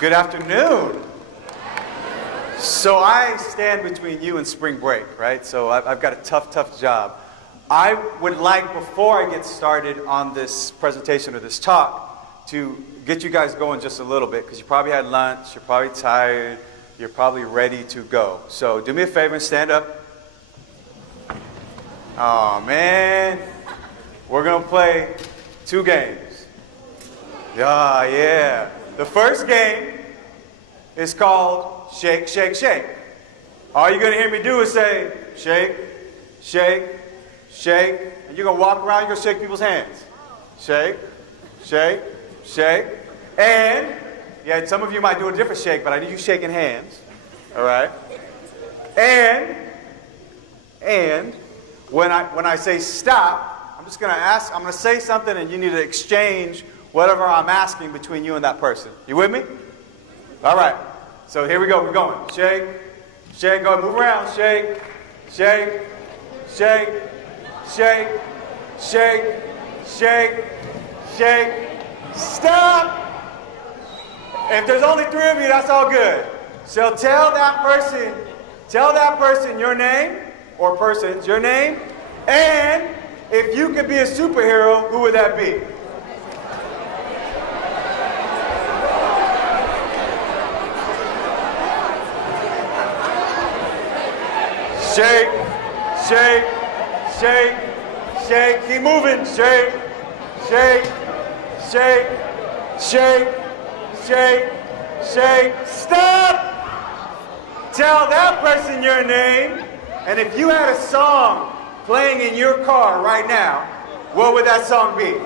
Good afternoon. So I stand between you and spring break, right? So I've got a tough job. I would like, before I get started on this presentation or this talk, to get you guys going just a little bit, because you probably had lunch, you're probably tired, you're probably ready to go. So do me a favor and stand up. Oh man, we're gonna play 2 games. Yeah. The first game is called Shake, Shake, Shake. All you're gonna hear me do is say, shake, shake, shake, and you're gonna walk around, you're gonna shake people's hands. Shake, shake, shake, and, yeah, some of you might do a different shake, but I need you shaking hands, all right? And when I say stop, I'm just gonna ask, I'm gonna say something and you need to exchange whatever I'm asking between you and that person. You with me? All right. So here we go. We're going. Shake, shake. Go. Move around. Shake, shake, shake, shake, shake, shake, shake. Stop. If there's only 3 of you, that's all good. So tell that person your name, or persons your name, and if you could be a superhero, who would that be? Shake, shake, shake, shake. Keep moving. Shake, shake, shake, shake, shake, shake. Stop! Tell that person your name. And if you had a song playing in your car right now, what would that song be?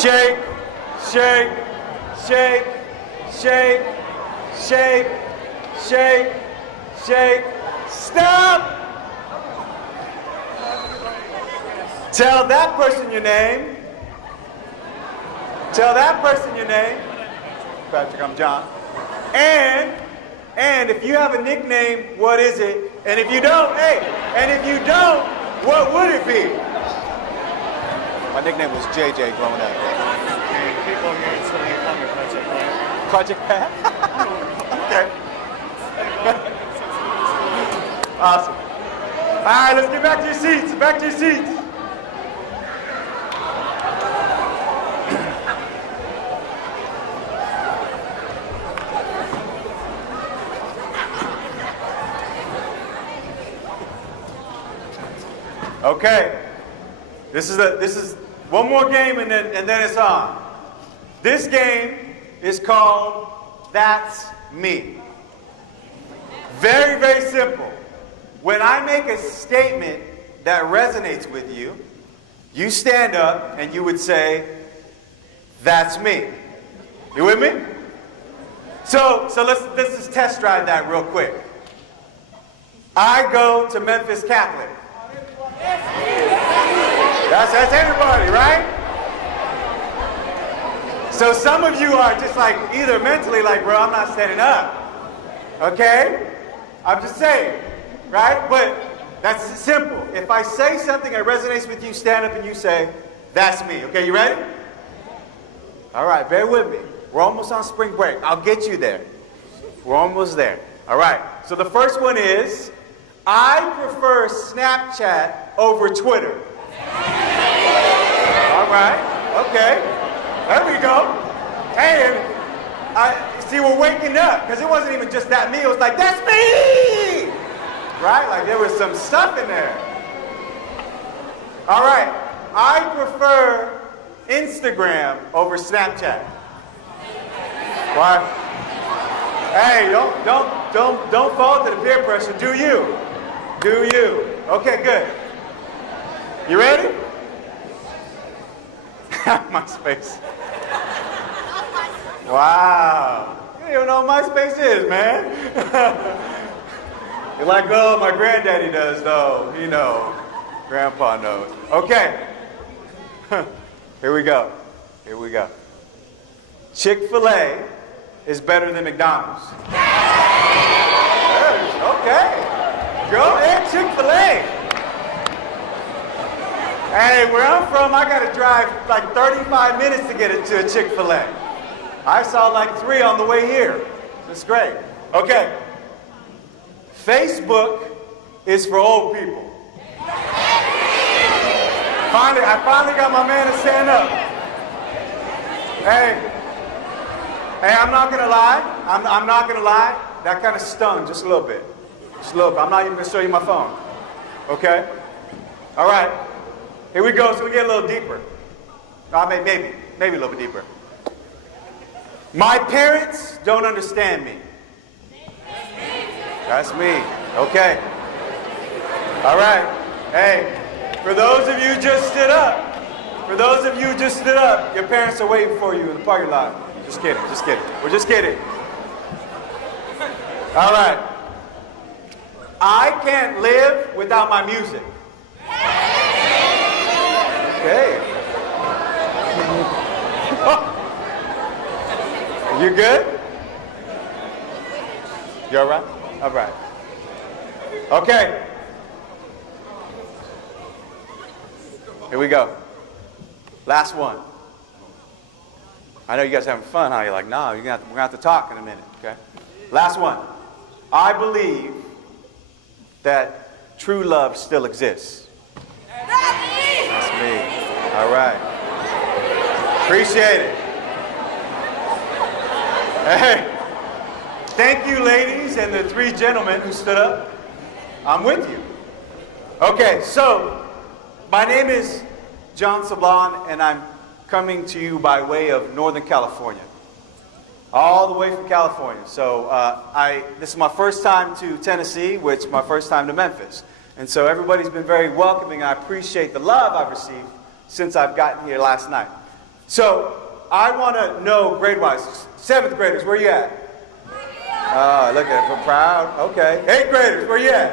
Shake, shake, shake, shake, shake, shake, shake. Stop! Tell that person your name. Tell that person your name. Patrick, I'm John. And if you have a nickname, what is it? And if you don't, what would it be? My nickname was JJ growing up. People here in Philly call me Project Pat. Project Pat? Okay. Awesome. All right, let's get back to your seats. Back to your seats. Okay. This is one more game and then it's on. This game is called That's Me. Very, very simple. When I make a statement that resonates with you, you stand up and you would say, that's me. You with me? So let's just test drive that real quick. I go to Memphis Catholic. That's everybody, right? So some of you are just like, either mentally like, bro, I'm not standing up. Okay? I'm just saying, right? But that's simple. If I say something that resonates with you, stand up and you say, that's me. Okay, you ready? All right, bear with me. We're almost on spring break. I'll get you there. We're almost there. All right, so the first one is, I prefer Snapchat over Twitter. All right, okay, there we go. And I see we're waking up, because it wasn't even just that me, it was like, that's me! Right, like there was some stuff in there. All right, I prefer Instagram over Snapchat. Why? Hey, don't fall to the peer pressure, do you? Do you? Okay, good. You ready? MySpace. Wow. You don't even know what MySpace is, man. You're like, oh, my granddaddy does, though. You know, Grandpa knows. Okay. Here we go. Here we go. Chick-fil-A is better than McDonald's. Okay. Go ahead, Chick-fil-A. Hey, where I'm from, I gotta drive like 35 minutes to get to a Chick-fil-A. I saw like 3 on the way here. That's great. Okay. Facebook is for old people. I finally got my man to stand up. Hey, I'm not gonna lie. I'm not gonna lie. That kind of stung just a little bit. Just a little bit. I'm not even gonna show you my phone. Okay? All right. Here we go. So we get a little deeper. Maybe a little bit deeper. My parents don't understand me. That's me. Okay. All right. Hey, for those of you who just stood up, your parents are waiting for you in the parking lot. Just kidding. We're just kidding. All right. I can't live without my music. Okay. You good? You all right? All right. Okay. Here we go. Last one. I know you guys are having fun, huh? You're like, no, we're gonna have to talk in a minute, okay? Last one. I believe that true love still exists. That's me. All right. Appreciate it. Hey, thank you, ladies, and the 3 gentlemen who stood up. I'm with you. Okay, so my name is John Sablan, and I'm coming to you by way of Northern California. All the way from California. So this is my first time to Tennessee, which is my first time to Memphis. And so everybody's been very welcoming. I appreciate the love I've received since I've gotten here last night. So I want to know grade-wise, 7th graders, where you at? Oh, look at it, we're proud. Okay. 8th graders, where you at?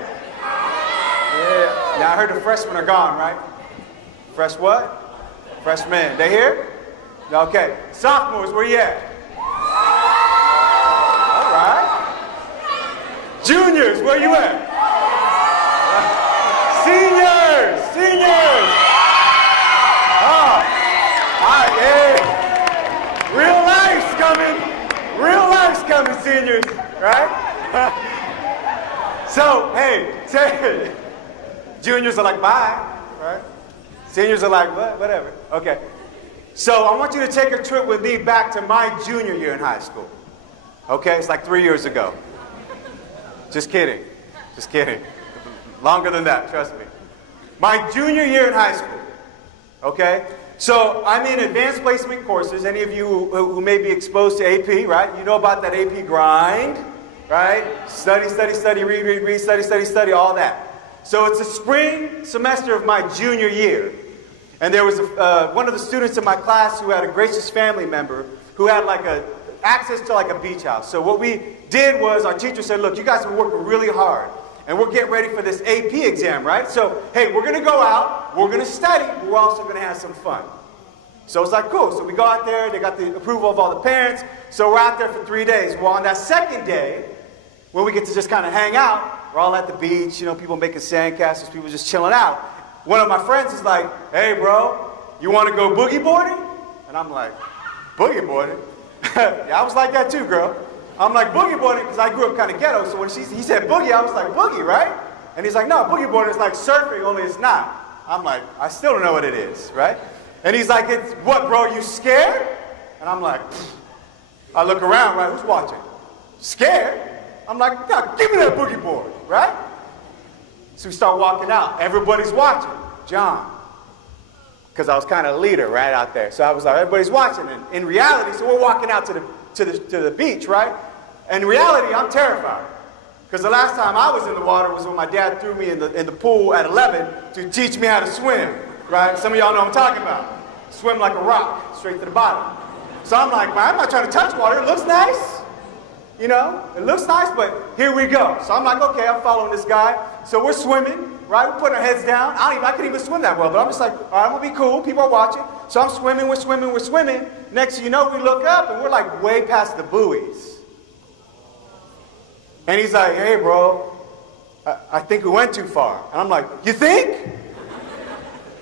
Yeah. Now I heard the freshmen are gone, right? Fresh what? Freshmen. They here? Okay. Sophomores, where you at? All right. Juniors, where you at? Seniors. Oh, yeah. Real life's coming, seniors, right? So, hey, juniors are like, bye, right? Seniors are like, what? Whatever. Okay. So I want you to take a trip with me back to my junior year in high school. Okay? It's like 3 years ago. Just kidding. Longer than that, trust me. My junior year in high school. Okay? So I'm in advanced placement courses. Any of you who may be exposed to AP, right? You know about that AP grind, right? Study, read, study, all that. So it's the spring semester of my junior year. And there was one of the students in my class who had a gracious family member who had access to a beach house. So what we did was our teacher said, look, you guys have been working really hard. And we're getting ready for this AP exam, right? So, hey, we're going to go out, we're going to study, but we're also going to have some fun. So it's like, cool. So we go out there, they got the approval of all the parents, so we're out there for 3 days. Well, on that second day, when we get to just kind of hang out, we're all at the beach, people making sandcastles, people just chilling out. One of my friends is like, hey, bro, you want to go boogie boarding? And I'm like, boogie boarding? Yeah, I was like that too, girl. I'm like, boogie boarding, because I grew up kind of ghetto, so when he said boogie, I was like, boogie, right? And he's like, no, boogie boarding is like surfing, only it's not. I'm like, I still don't know what it is, right? And he's like, it's what, bro, you scared? And I'm like, I look around, right, who's watching? Scared? I'm like, no, give me that boogie board, right? So we start walking out. Everybody's watching. John. Because I was kind of a leader right out there. So I was like, everybody's watching. And in reality, so we're walking out to the beach, right? And in reality, I'm terrified. Because the last time I was in the water was when my dad threw me in the pool at 11 to teach me how to swim, right? Some of y'all know what I'm talking about. Swim like a rock, straight to the bottom. So I'm like, man, I'm not trying to touch water. It looks nice. It looks nice, but here we go. So I'm like, okay, I'm following this guy. So we're swimming, right? We're putting our heads down. I couldn't even swim that well, but I'm just like, all right, I'm gonna be cool. People are watching. So I'm swimming, we're swimming. Next thing you know, we look up and we're like way past the buoys. And he's like, hey, bro, I think we went too far. And I'm like, you think?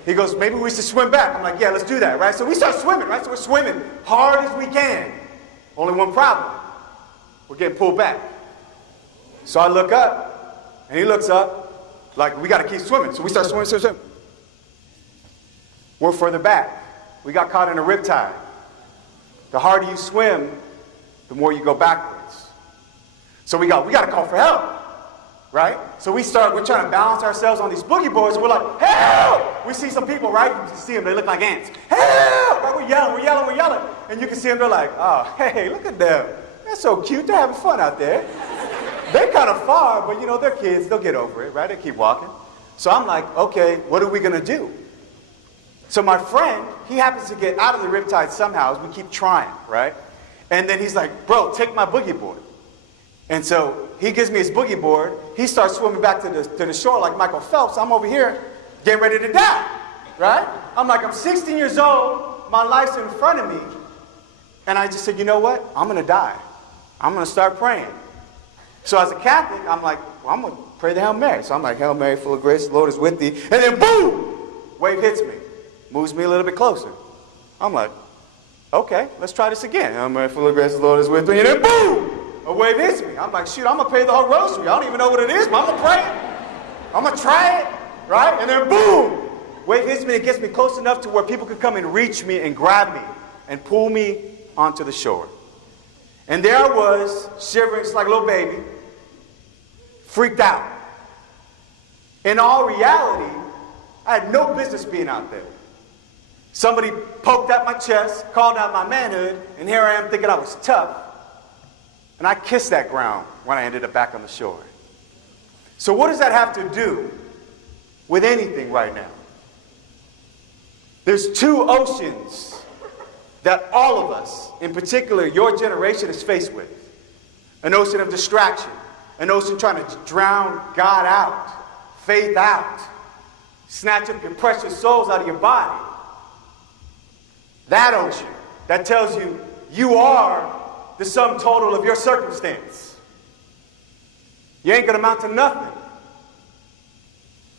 He goes, maybe we should swim back. I'm like, yeah, let's do that, right? So we start swimming, right? So we're swimming hard as we can. Only one problem. We're getting pulled back. So I look up, and he looks up, like, we got to keep swimming. So we start swimming. We're further back. We got caught in a riptide. The harder you swim, the more you go backwards. So we got to call for help, right? So we're trying to balance ourselves on these boogie boards, and we're like, help! We see some people, right? You can see them, they look like ants. Help! Right? We're yelling. And you can see them, they're like, oh, hey, look at them. They're so cute, they're having fun out there. They're kind of far, but you know, they're kids, they'll get over it, right? They keep walking. So I'm like, okay, what are we gonna do? So my friend, he happens to get out of the riptide somehow as we keep trying, right? And then he's like, bro, take my boogie board. And so he gives me his boogie board. He starts swimming back to the shore like Michael Phelps. I'm over here getting ready to die, right? I'm like, I'm 16 years old. My life's in front of me. And I just said, you know what? I'm going to die. I'm going to start praying. So as a Catholic, I'm like, well, I'm going to pray the Hail Mary. So I'm like, Hail Mary, full of grace, the Lord is with thee. And then boom, wave hits me. Moves me a little bit closer. I'm like, okay, let's try this again. Hail Mary, full of grace, the Lord is with thee. And then boom, a wave hits me. I'm like, shoot, I'm going to pray the whole rosary. I don't even know what it is, but I'm going to pray it. I'm going to try it, right? And then boom, wave hits me. It gets me close enough to where people could come and reach me and grab me and pull me onto the shore. And there I was, shivering just like a little baby, freaked out. In all reality, I had no business being out there. Somebody poked at my chest, called out my manhood, and here I am thinking I was tough. And I kissed that ground when I ended up back on the shore. So what does that have to do with anything right now? There's two oceans that all of us, in particular your generation, is faced with. An ocean of distraction, an ocean trying to drown God out, faith out, snatch up your precious souls out of your body. That ocean that tells you you are the sum total of your circumstance. You ain't gonna amount to nothing.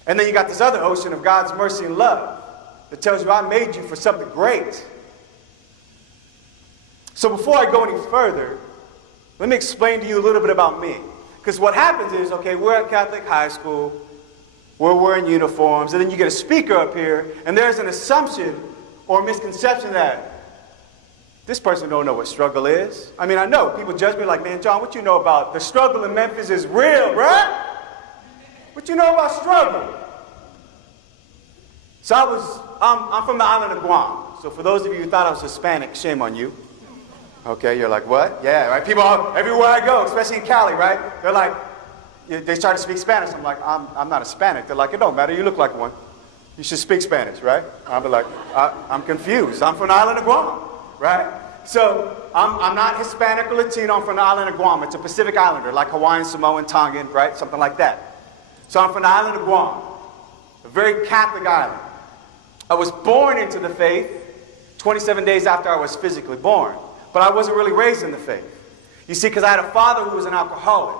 And then you got this other ocean of God's mercy and love that tells you I made you for something great. So before I go any further, let me explain to you a little bit about me. Because what happens is, okay, we're at Catholic high school, we're wearing uniforms, and then you get a speaker up here, and there's an assumption or misconception that this person don't know what struggle is. I mean, I know people judge me like, man, John, what you know about the struggle in Memphis is real, right? What you know about struggle? So I'm from the island of Guam. So for those of you who thought I was Hispanic, shame on you. Okay, you're like, what? Yeah, right? People, everywhere I go, especially in Cali, right? They're like, they start to speak Spanish. I'm like, I'm not Hispanic. They're like, it don't matter, you look like one. You should speak Spanish, right? I'll be like, I'm confused. I'm from the island of Guam, right? So I'm not Hispanic or Latino. I'm from the island of Guam. It's a Pacific Islander, like Hawaiian, Samoan, Tongan, right? Something like that. So I'm from the island of Guam, a very Catholic island. I was born into the faith 27 days after I was physically born, but I wasn't really raised in the faith. You see, because I had a father who was an alcoholic.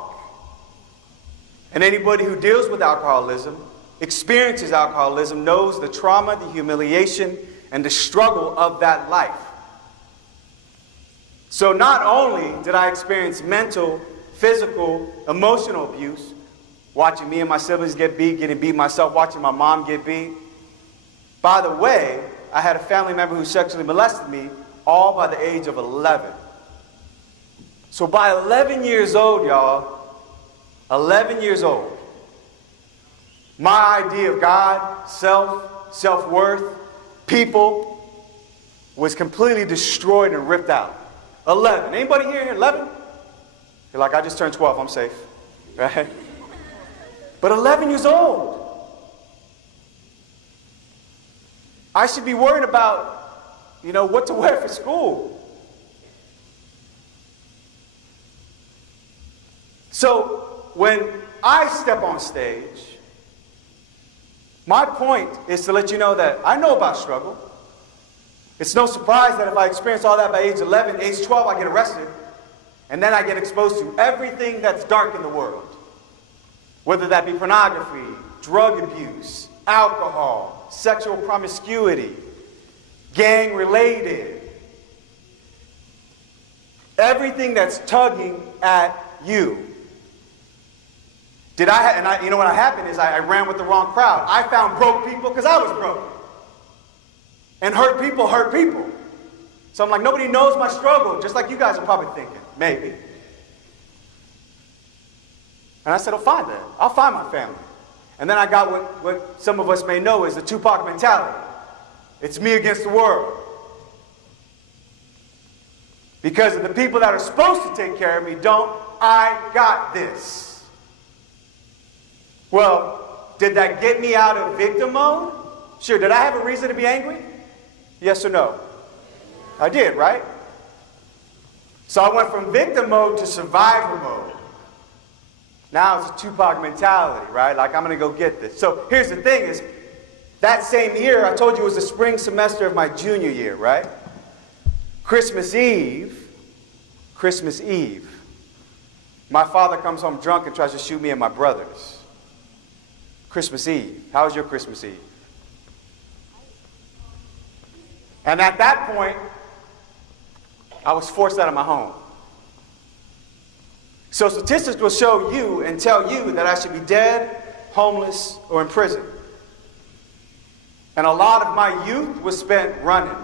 And anybody who deals with alcoholism, experiences alcoholism, knows the trauma, the humiliation, and the struggle of that life. So not only did I experience mental, physical, emotional abuse, watching me and my siblings get beat, getting beat myself, watching my mom get beat. By the way, I had a family member who sexually molested me, all by the age of 11. So by 11 years old, y'all, 11 years old, my idea of God, self, self-worth, people, was completely destroyed and ripped out. 11. Anybody here 11? You're like, I just turned 12, I'm safe. Right? But 11 years old. I should be worried about, what to wear for school. So when I step on stage, my point is to let you know that I know about struggle. It's no surprise that if I experience all that by age 11, age 12, I get arrested. And then I get exposed to everything that's dark in the world. whether that be pornography, drug abuse, alcohol, sexual promiscuity, gang-related, everything that's tugging at you. You know what happened is I ran with the wrong crowd. I found broke people because I was broke. And hurt people hurt people. So I'm like, nobody knows my struggle, just like you guys are probably thinking, maybe. And I said, I'll find that. I'll find my family. And then I got what some of us may know is the Tupac Mentality. It's me against the world. Because of the people that are supposed to take care of me don't, I got this. Well, did that get me out of victim mode? Sure. Did I have a reason to be angry? Yes or no? I did, right? So I went from victim mode to survivor mode. Now it's a Tupac mentality, right? Like, I'm going to go get this. So here's the thing is, that same year, I told you it was the spring semester of my junior year, right? Christmas Eve, my father comes home drunk and tries to shoot me and my brothers. Christmas Eve. How was your Christmas Eve? And at that point, I was forced out of my home. So statistics will show you and tell you that I should be dead, homeless, or in prison. And a lot of my youth was spent running.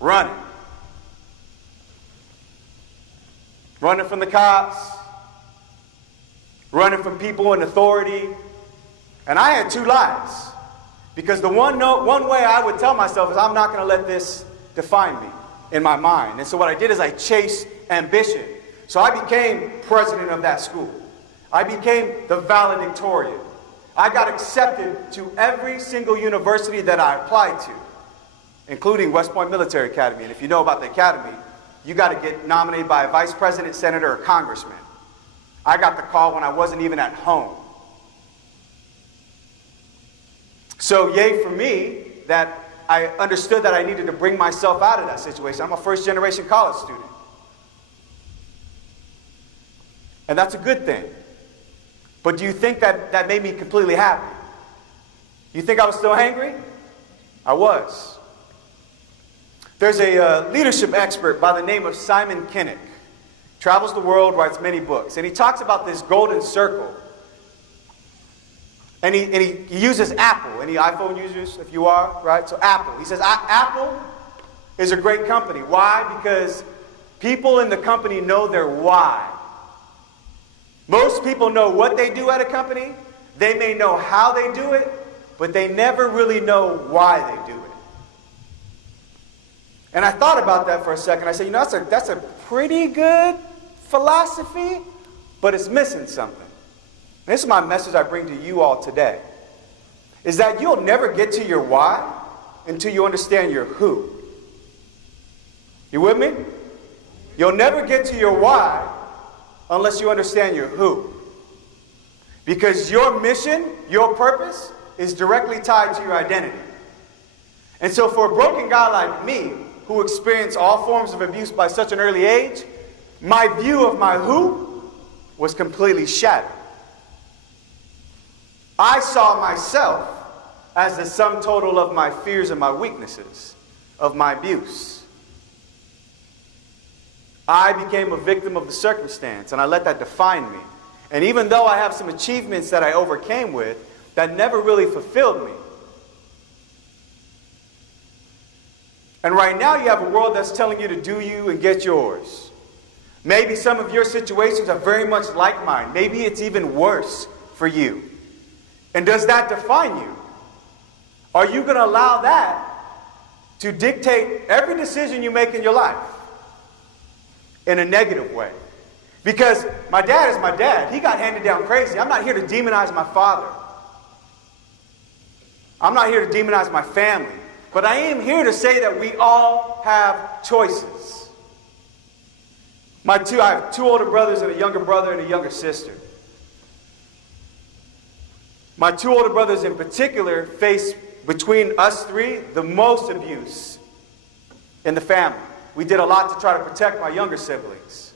Running from the cops, running from people in authority. And I had two lives. Because the one way I would tell myself is I'm not going to let this define me in my mind. And so what I did is I chased ambition. So I became president of that school. I became the valedictorian. I got accepted to every single university that I applied to, including West Point Military Academy. And if you know about the academy, you got to get nominated by a vice president, senator, or congressman. I got the call when I wasn't even at home. So yay for me that I understood that I needed to bring myself out of that situation. I'm a first-generation college student. And that's a good thing. But do you think that made me completely happy? You think I was still angry? I was. There's a leadership expert by the name of Simon Sinek. Travels the world, writes many books. And he talks about this golden circle. And he uses Apple. Any iPhone users, if you are, right? So Apple. He says Apple is a great company. Why? Because people in the company know their why. Most people know what they do at a company. They may know how they do it, but they never really know why they do it. And I thought about that for a second. I said, you know, that's a pretty good philosophy, but it's missing something. And this is my message I bring to you all today, is that you'll never get to your why until you understand your who. You with me? You'll never get to your why unless you understand your who. Because your mission, your purpose, is directly tied to your identity. And so for a broken guy like me, who experienced all forms of abuse by such an early age, my view of my who was completely shattered. I saw myself as the sum total of my fears and my weaknesses, of my abuse. I became a victim of the circumstance, and I let that define me. And even though I have some achievements that I overcame with, that never really fulfilled me. And right now you have a world that's telling you to do you and get yours. Maybe some of your situations are very much like mine. Maybe it's even worse for you. And does that define you? Are you going to allow that to dictate every decision you make in your life in a negative way? Because my dad is my dad. He got handed down crazy. I'm not here to demonize my father. I'm not here to demonize my family. But I am here to say that we all have choices. I have two older brothers and a younger brother and a younger sister. My two older brothers in particular face, between us three, the most abuse in the family. We did a lot to try to protect my younger siblings.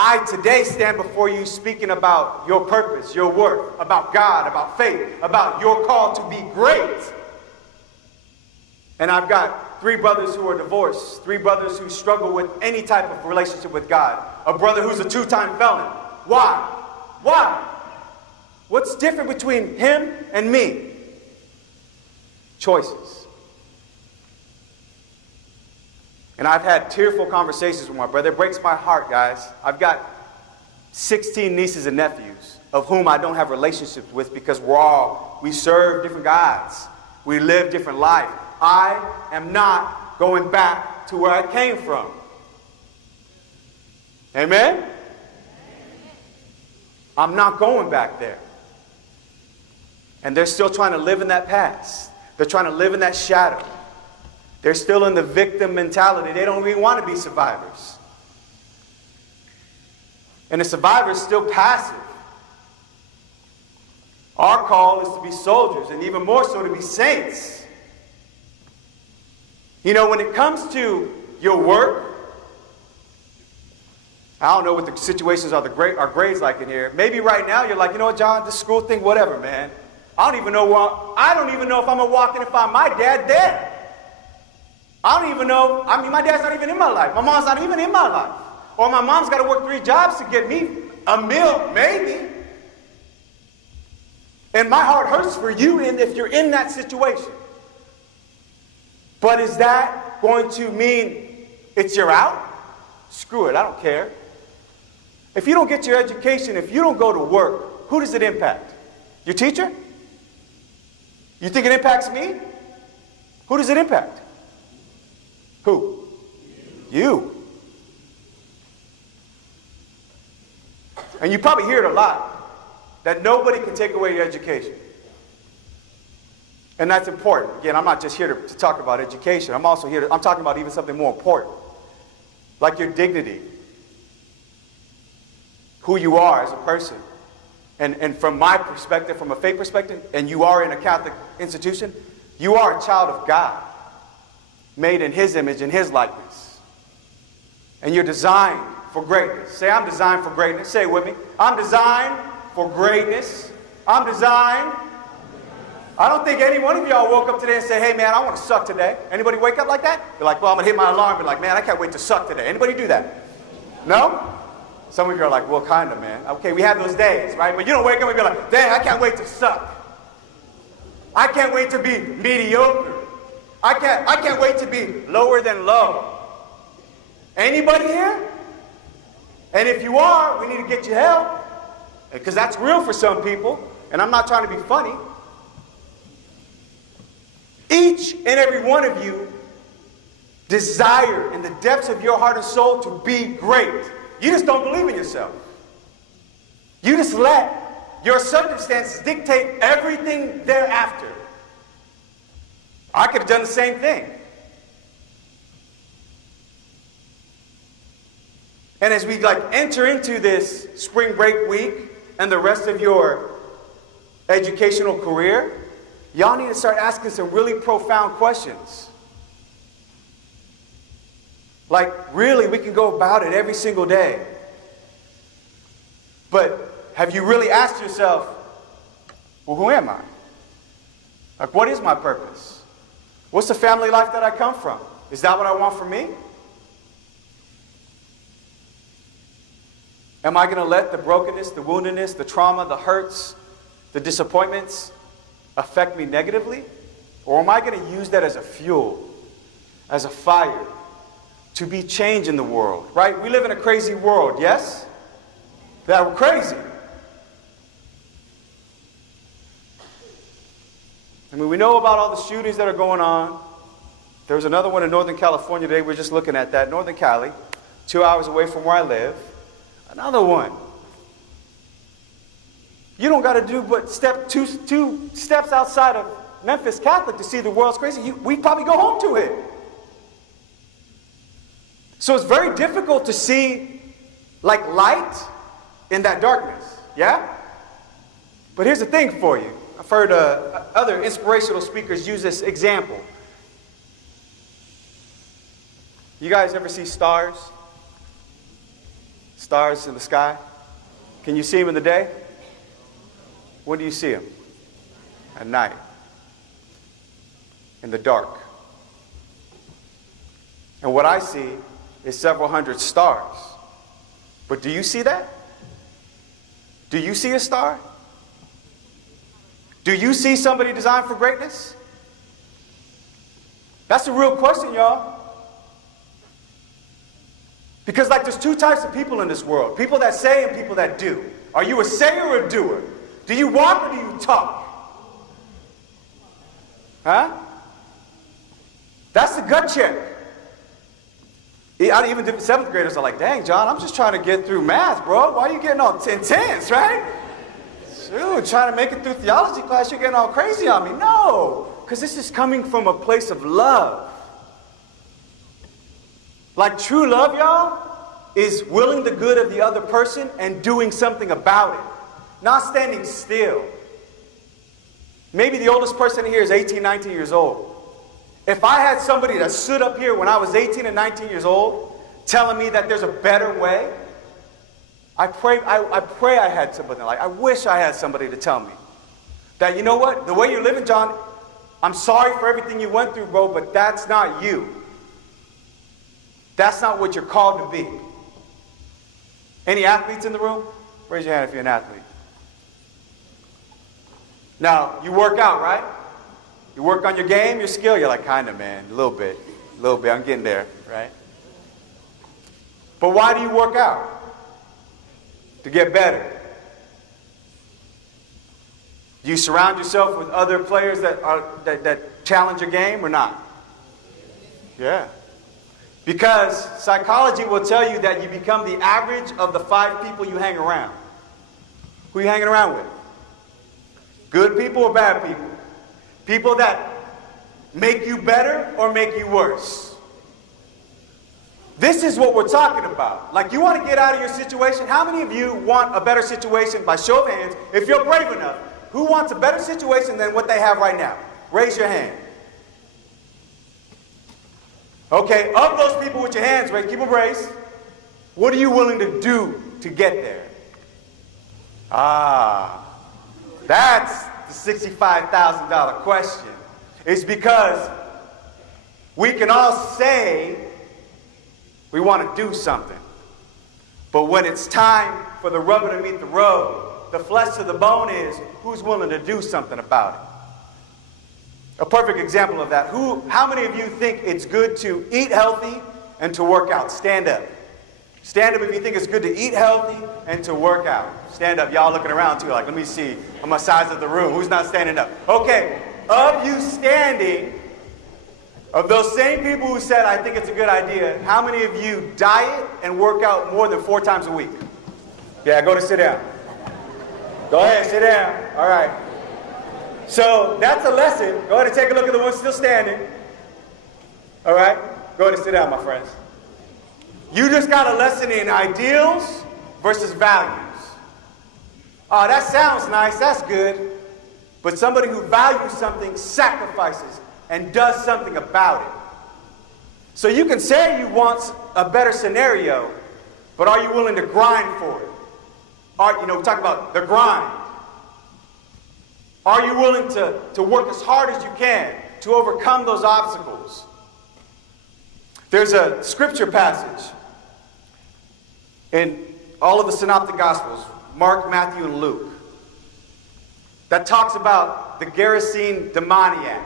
I today stand before you speaking about your purpose, your work, about God, about faith, about your call to be great. And I've got 3 brothers who are divorced, 3 brothers who struggle with any type of relationship with God, a brother who's a 2-time felon. Why? Why? What's different between him and me? Choices. And I've had tearful conversations with my brother. It breaks my heart, guys. I've got 16 nieces and nephews of whom I don't have relationships with because we serve different gods. We live different life. I am not going back to where I came from. Amen? I'm not going back there. And they're still trying to live in that past. They're trying to live in that shadow. They're still in the victim mentality. They don't even want to be survivors. And the survivor is still passive. Our call is to be soldiers, and even more so to be saints. You know, when it comes to your work, I don't know what the situations are, our grades like in here. Maybe right now you're like, you know what, John, this school thing, whatever, man. I don't even know if I'm gonna walk in and find my dad dead. I don't even know. I mean, my dad's not even in my life. My mom's not even in my life. Or my mom's got to work 3 jobs to get me a meal, maybe. And my heart hurts for you if you're in that situation. But is that going to mean it's your out? Screw it, I don't care. If you don't get your education, if you don't go to work, who does it impact? Your teacher? You think it impacts me? Who does it impact? Who? You. And you probably hear it a lot, that nobody can take away your education. And that's important. Again, I'm not just here to talk about education. I'm also here I'm talking about even something more important, like your dignity, who you are as a person. And from my perspective, from a faith perspective, and you are in a Catholic institution, you are a child of God, made in His image and His likeness. And you're designed for greatness. Say, I'm designed for greatness. Say it with me. I'm designed for greatness. I'm designed. I don't think any one of y'all woke up today and say, hey man, I want to suck today. Anybody wake up like that? You're like, well, I'm going to hit my alarm and be like, man, I can't wait to suck today. Anybody do that? No? Some of you are like, well, kind of, man. Okay, we have those days, right? But you don't wake up and be like, dang, I can't wait to suck. I can't wait to be mediocre. I can't wait to be lower than low. Anybody here? And if you are, we need to get you help. Because that's real for some people. And I'm not trying to be funny. Each and every one of you desire in the depths of your heart and soul to be great. You just don't believe in yourself. You just let your circumstances dictate everything thereafter. I could have done the same thing. And as we enter into this spring break week and the rest of your educational career, y'all need to start asking some really profound questions. Like, really, we can go about it every single day. But have you really asked yourself, well, who am I? Like, what is my purpose? What's the family life that I come from? Is that what I want for me? Am I going to let the brokenness, the woundedness, the trauma, the hurts, the disappointments affect me negatively? Or am I going to use that as a fuel, as a fire, to be change in the world, right? We live in a crazy world, yes? That we're crazy. I mean, we know about all the shootings that are going on. There was another one in Northern California today. We're just looking at that. Northern Cali, 2 hours away from where I live. Another one. You don't got to do but step two steps outside of Memphis Catholic to see the world's crazy. We probably go home to it. So it's very difficult to see light in that darkness, yeah? But here's the thing for you. I've heard other inspirational speakers use this example. You guys ever see stars? Stars in the sky? Can you see them in the day? When do you see them? At night. In the dark. And what I see is several hundred stars. But do you see that? Do you see a star? Do you see somebody designed for greatness? That's a real question, y'all. Because like there's two types of people in this world. People that say and people that do. Are you a sayer or a doer? Do you walk or do you talk? Huh? That's the gut check. Even the 7th graders are like, dang, John, I'm just trying to get through math, bro. Why are you getting all intense, right? Dude, trying to make it through theology class, you're getting all crazy on me. No, because this is coming from a place of love. Like true love, y'all, is willing the good of the other person and doing something about it. Not standing still. Maybe the oldest person here is 18, 19 years old. If I had somebody that stood up here when I was 18 and 19 years old telling me that there's a better way, I pray I had somebody like, I wish I had somebody to tell me that, you know what, the way you're living, John, I'm sorry for everything you went through, bro, but that's not you. That's not what you're called to be. Any athletes in the room? Raise your hand if you're an athlete. Now, you work out, right? You work on your game, your skill, you're like, kind of, man, a little bit, I'm getting there, right? But why do you work out? To get better. Do you surround yourself with other players that challenge your game or not? Yeah. Because psychology will tell you that you become the average of the 5 people you hang around. Who are you hanging around with? Good people or bad people? People that make you better or make you worse? This is what we're talking about. Like, you want to get out of your situation? How many of you want a better situation? By show of hands, if you're brave enough, who wants a better situation than what they have right now? Raise your hand. Okay, of those people with your hands raised, keep them raised. What are you willing to do to get there? That's the $65,000 question. It's because we can all say we want to do something. But when it's time for the rubber to meet the road, the flesh to the bone is who's willing to do something about it. A perfect example of that. How many of you think it's good to eat healthy and to work out? Stand up. Stand up if you think it's good to eat healthy and to work out. Stand up. Y'all looking around too, like, let me see. I'm the size of the room. Who's not standing up? Okay. Of you standing, of those same people who said, I think it's a good idea, how many of you diet and work out more than 4 times a week? Yeah, go to sit down. Go ahead, sit down. All right. So that's a lesson. Go ahead and take a look at the ones still standing. All right? Go ahead and sit down, my friends. You just got a lesson in ideals versus values. Oh, that sounds nice. That's good. But somebody who values something sacrifices and does something about it. So you can say you want a better scenario, but are you willing to grind for it? We talk about the grind. Are you willing to work as hard as you can to overcome those obstacles? There's a scripture passage in all of the synoptic gospels, Mark, Matthew, and Luke, that talks about the Garrison Demoniac.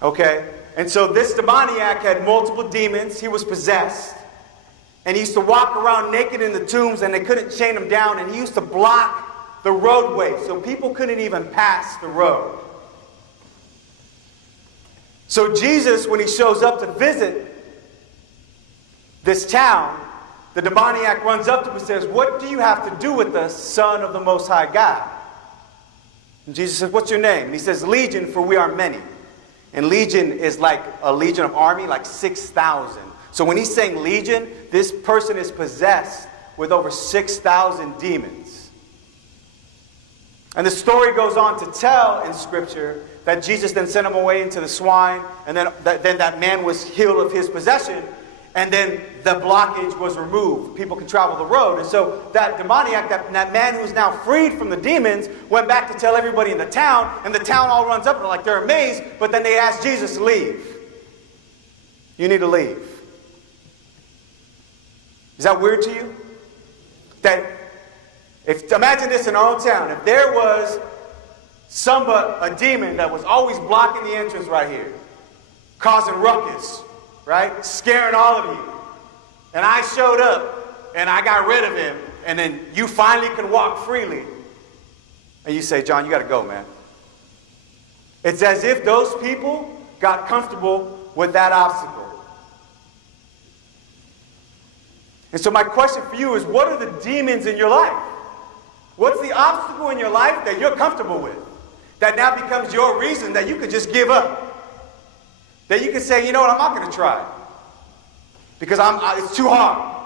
Okay? And so this demoniac had multiple demons. He was possessed. And he used to walk around naked in the tombs, and they couldn't chain him down. And he used to block the roadway so people couldn't even pass the road. So Jesus, when he shows up to visit this town, the demoniac runs up to him and says, "What do you have to do with us, Son of the Most High God?" And Jesus says, "What's your name?" And he says, "Legion, for we are many." And legion is like a legion of army, like 6,000. So when he's saying legion, this person is possessed with over 6,000 demons. And the story goes on to tell in Scripture that Jesus then sent him away into the swine, and then that man was healed of his possession. And then the blockage was removed. People could travel the road. And so that demoniac, that man who's now freed from the demons, went back to tell everybody in the town, and the town all runs up and like they're amazed, but then they ask Jesus to leave. You need to leave. Is that weird to you? That imagine this in our own town. If there was a demon that was always blocking the entrance right here, causing ruckus, right? Scaring all of you. And I showed up and I got rid of him, and then you finally can walk freely. And you say, John, you got to go, man. It's as if those people got comfortable with that obstacle. And so my question for you is, what are the demons in your life? What's the obstacle in your life that you're comfortable with? That now becomes your reason that you could just give up. That you can say, you know what, I'm not going to try. Because it's too hard.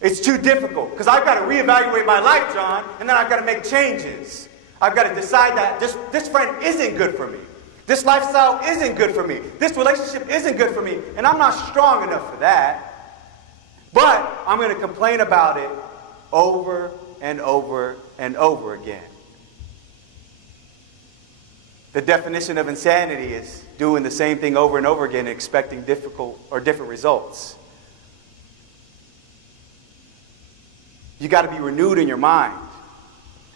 It's too difficult. Because I've got to reevaluate my life, John, and then I've got to make changes. I've got to decide that this friend isn't good for me. This lifestyle isn't good for me. This relationship isn't good for me. And I'm not strong enough for that. But I'm going to complain about it over and over and over again. The definition of insanity is doing the same thing over and over again and expecting difficult or different results. You got to be renewed in your mind.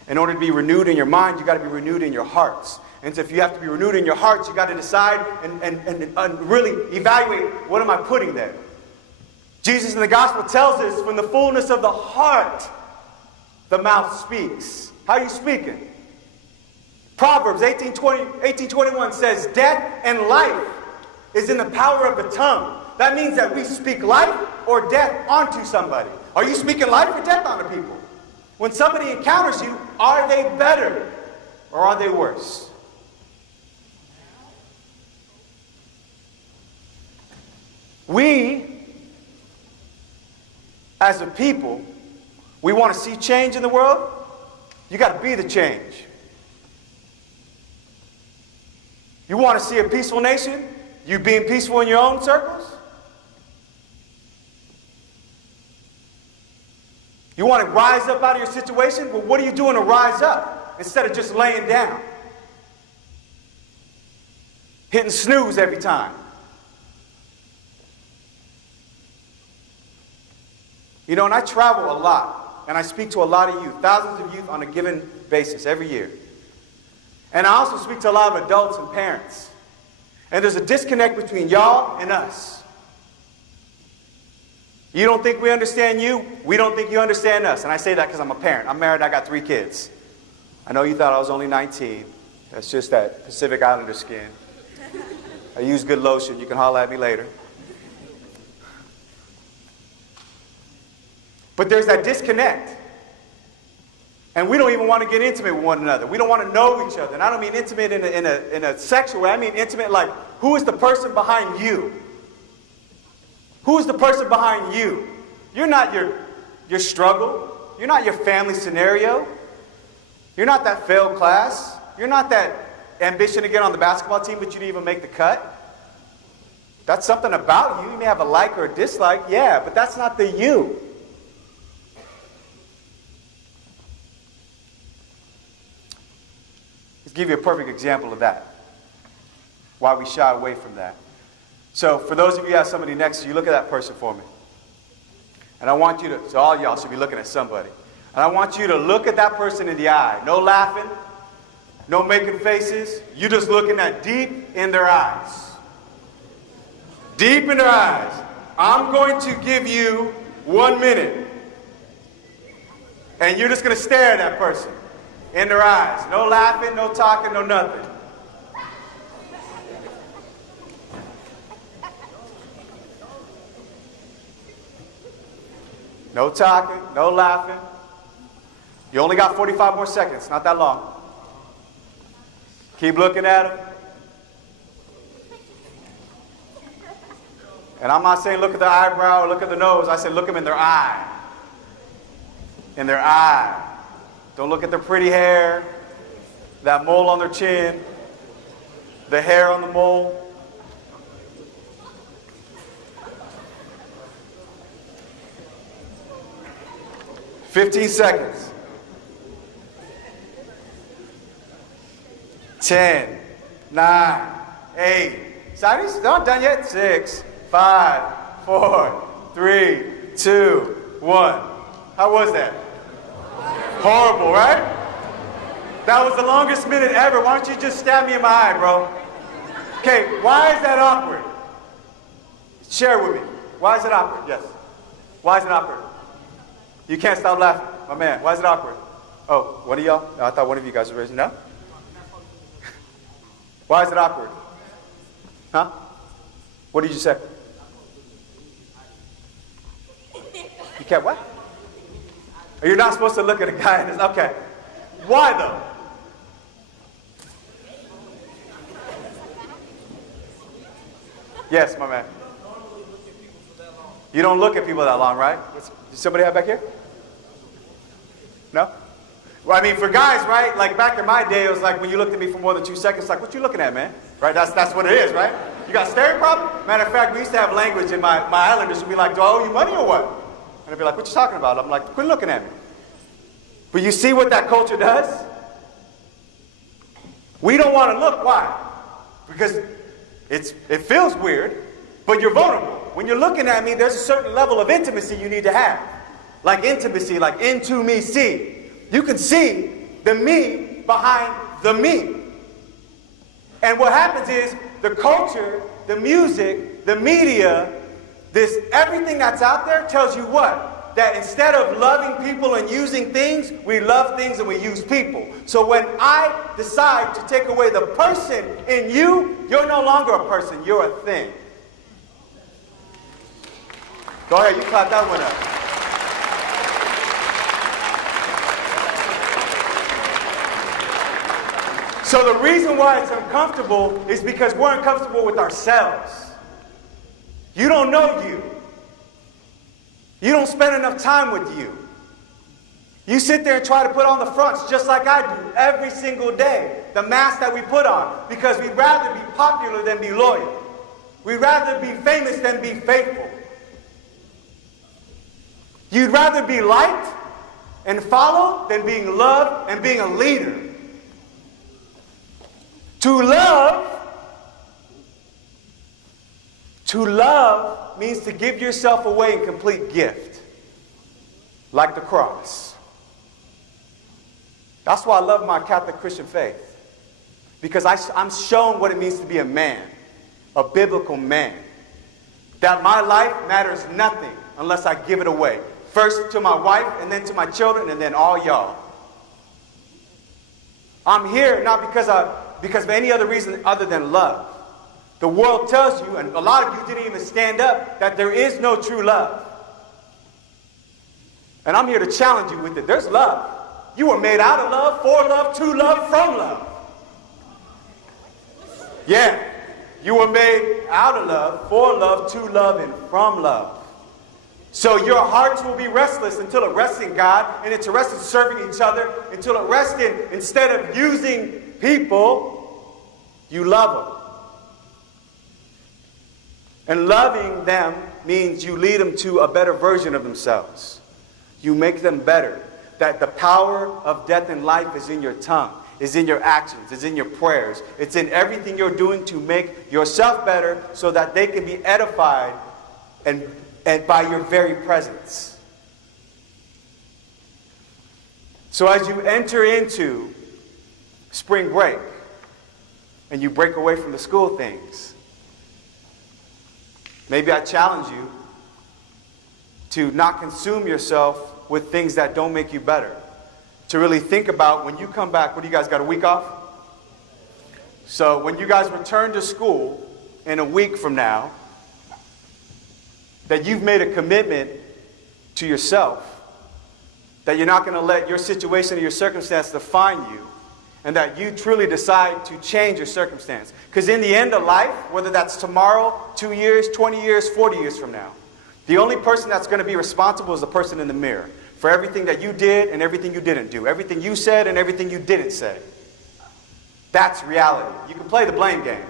In order to be renewed in your mind, you got to be renewed in your hearts. And so if you have to be renewed in your hearts, you got to decide and really evaluate, what am I putting there? Jesus in the gospel tells us, from the fullness of the heart, the mouth speaks. How are you speaking? Proverbs 18:21 says, death and life is in the power of the tongue. That means that we speak life or death onto somebody. Are you speaking life or death onto people? When somebody encounters you, are they better or are they worse? We, as a people, we want to see change in the world. You got to be the change. You want to see a peaceful nation? You being peaceful in your own circles? You want to rise up out of your situation? Well, what are you doing to rise up instead of just laying down? Hitting snooze every time. You know, and I travel a lot, and I speak to a lot of youth, thousands of youth on a given basis every year. And I also speak to a lot of adults and parents. And there's a disconnect between y'all and us. You don't think we understand you, we don't think you understand us. And I say that because I'm a parent. I'm married, I got 3 kids. I know you thought I was only 19. That's just that Pacific Islander skin. I use good lotion, you can holler at me later. But there's that disconnect. And we don't even want to get intimate with one another. We don't want to know each other. And I don't mean intimate in a sexual way. I mean intimate like, who is the person behind you? Who is the person behind you? You're not your struggle. You're not your family scenario. You're not that failed class. You're not that ambition to get on the basketball team, but you didn't even make the cut. That's something about you. You may have a like or a dislike, yeah, but that's not the you. Let's give you a perfect example of that. Why we shy away from that. So for those of you who have somebody next to you, look at that person for me. And I want you to, so all y'all should be looking at somebody. And I want you to look at that person in the eye. No laughing, no making faces. You just looking at deep in their eyes. Deep in their eyes. I'm going to give you 1 minute. And you're just going to stare at that person. In their eyes. No laughing, no talking, no nothing. No talking, no laughing. You only got 45 more seconds, not that long. Keep looking at them. And I'm not saying look at the eyebrow or look at the nose. I said look them in their eye. In their eye. Don't look at their pretty hair, that mole on their chin, the hair on the mole. 15 seconds. 10, 9, 8. Signees, they're not done yet. 6, 5, 4, 3, 2, 1. How was that? Horrible, right? That was the longest minute ever. Why don't you just stab me in my eye, bro? Okay, why is that awkward? Share with me. Why is it awkward? Yes. Why is it awkward? You can't stop laughing. My man, why is it awkward? Oh, one of y'all? No, I thought one of you guys was raising. No? Why is it awkward? Huh? What did you say? You can't what? You're not supposed to look at a guy in this. Okay. Why though? Yes, my man. You don't look at people that long, right? Does somebody have back here? No? Well, I mean, for guys, right? Like back in my day, it was like when you looked at me for more than 2 seconds, like, what you looking at, man? Right? That's what it is, right? You got a staring problem? Matter of fact, we used to have language in my islanders would be like, do I owe you money or what? And I'd be like, what you talking about? I'm like, quit looking at me. But you see what that culture does? We don't want to look. Why? Because it feels weird, but you're vulnerable. When you're looking at me, there's a certain level of intimacy you need to have. Like intimacy, like into me, see. You can see the me behind the me. And what happens is the culture, the music, the media, everything that's out there tells you what? That instead of loving people and using things, we love things and we use people. So when I decide to take away the person in you, you're no longer a person, you're a thing. Go ahead, you clap that one up. So the reason why it's uncomfortable is because we're uncomfortable with ourselves. You don't know you. You don't spend enough time with you. You sit there and try to put on the fronts just like I do every single day. The mask that we put on. Because we'd rather be popular than be loyal. We'd rather be famous than be faithful. You'd rather be liked and followed than being loved and being a leader. To love means to give yourself away in complete gift. Like the cross. That's why I love my Catholic Christian faith. Because I'm shown what it means to be a man. A biblical man. That my life matters nothing unless I give it away. First to my wife, and then to my children, and then all y'all. I'm here not because of any other reason other than love. The world tells you, and a lot of you didn't even stand up, that there is no true love. And I'm here to challenge you with it. There's love. You were made out of love, for love, to love, from love. Yeah. You were made out of love, for love, to love, and from love. So your hearts will be restless until it rests in God, and it's rested in serving each other, until it rests in, instead of using people, you love them. And loving them means you lead them to a better version of themselves. You make them better. That the power of death and life is in your tongue, is in your actions, is in your prayers. It's in everything you're doing to make yourself better so that they can be edified and by your very presence. So as you enter into spring break and you break away from the school things, maybe I challenge you to not consume yourself with things that don't make you better. To really think about when you come back, what do you guys got, a week off? So when you guys return to school in a week from now, that you've made a commitment to yourself, that you're not going to let your situation or your circumstance define you, and that you truly decide to change your circumstance. Because in the end of life, whether that's tomorrow, 2 years, 20 years, 40 years from now, the only person that's going to be responsible is the person in the mirror for everything that you did and everything you didn't do, everything you said and everything you didn't say. That's reality. You can play the blame game,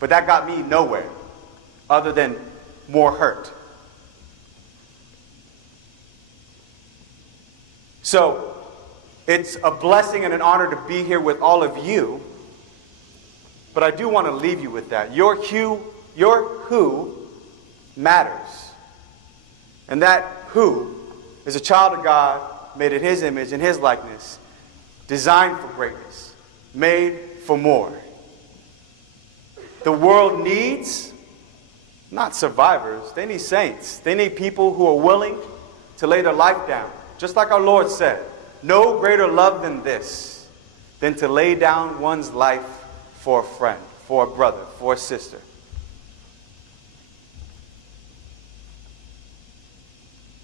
but that got me nowhere other than more hurt. So it's a blessing and an honor to be here with all of you. But I do want to leave you with that. Your who matters. And that who is a child of God, made in His image and His likeness, designed for greatness, made for more. The world needs not survivors, they need saints. They need people who are willing to lay their life down. Just like our Lord said, no greater love than this, than to lay down one's life for a friend, for a brother, for a sister.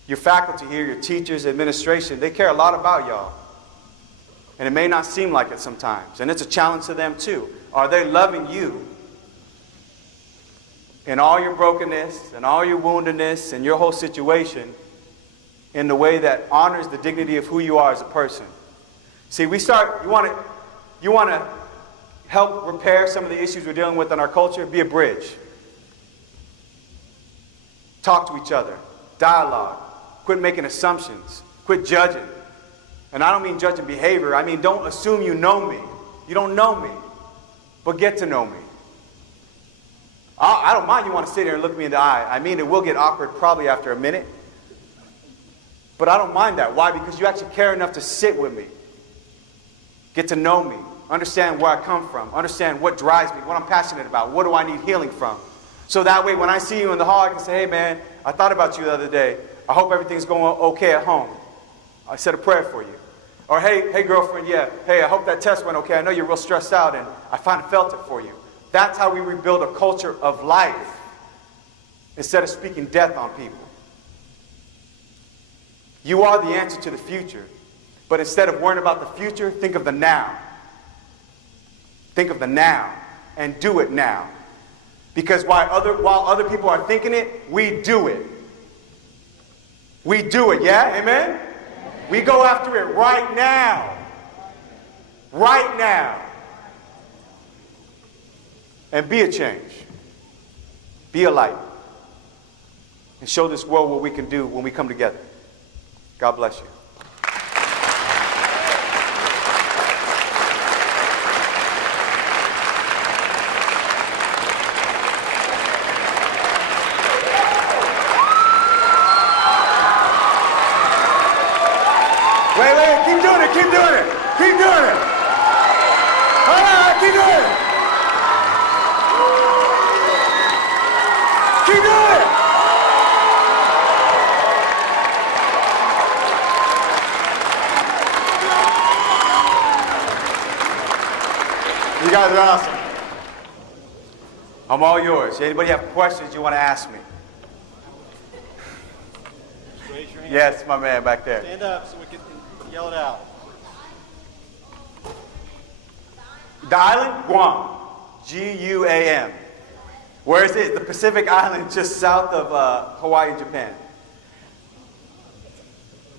Your faculty here, your teachers, administration, they care a lot about y'all. And it may not seem like it sometimes. And it's a challenge to them too. Are they loving you in all your brokenness and all your woundedness and your whole situation in the way that honors the dignity of who you are as a person? See, you want to help repair some of the issues we're dealing with in our culture? Be a bridge. Talk to each other. Dialogue. Quit making assumptions. Quit judging. And I don't mean judging behavior. I mean, don't assume you know me. You don't know me. But get to know me. I don't mind you want to sit here and look me in the eye. I mean, it will get awkward probably after a minute. But I don't mind that. Why? Because you actually care enough to sit with me. Get to know me. Understand where I come from. Understand what drives me, what I'm passionate about. What do I need healing from? So that way, when I see you in the hall, I can say, hey, man, I thought about you the other day. I hope everything's going okay at home. I said a prayer for you. Or, hey, girlfriend, yeah, hey, I hope that test went okay. I know you're real stressed out, and I finally felt it for you. That's how we rebuild a culture of life instead of speaking death on people. You are the answer to the future. But instead of worrying about the future, think of the now. Think of the now and do it now. Because while other people are thinking it, we do it. We do it, yeah? Amen? We go after it right now. Right now. And be a change. Be a light. And show this world what we can do when we come together. God bless you. Wait, keep doing it. Keep doing it. All right, keep doing it. Keep doing it. You guys are awesome. I'm all yours. Anybody have questions you want to ask me? Raise your hand. Yes, my man back there. Stand up so we can yell it out. The island? Guam. G-U-A-M. Where is it? The Pacific Island just south of Hawaii, Japan.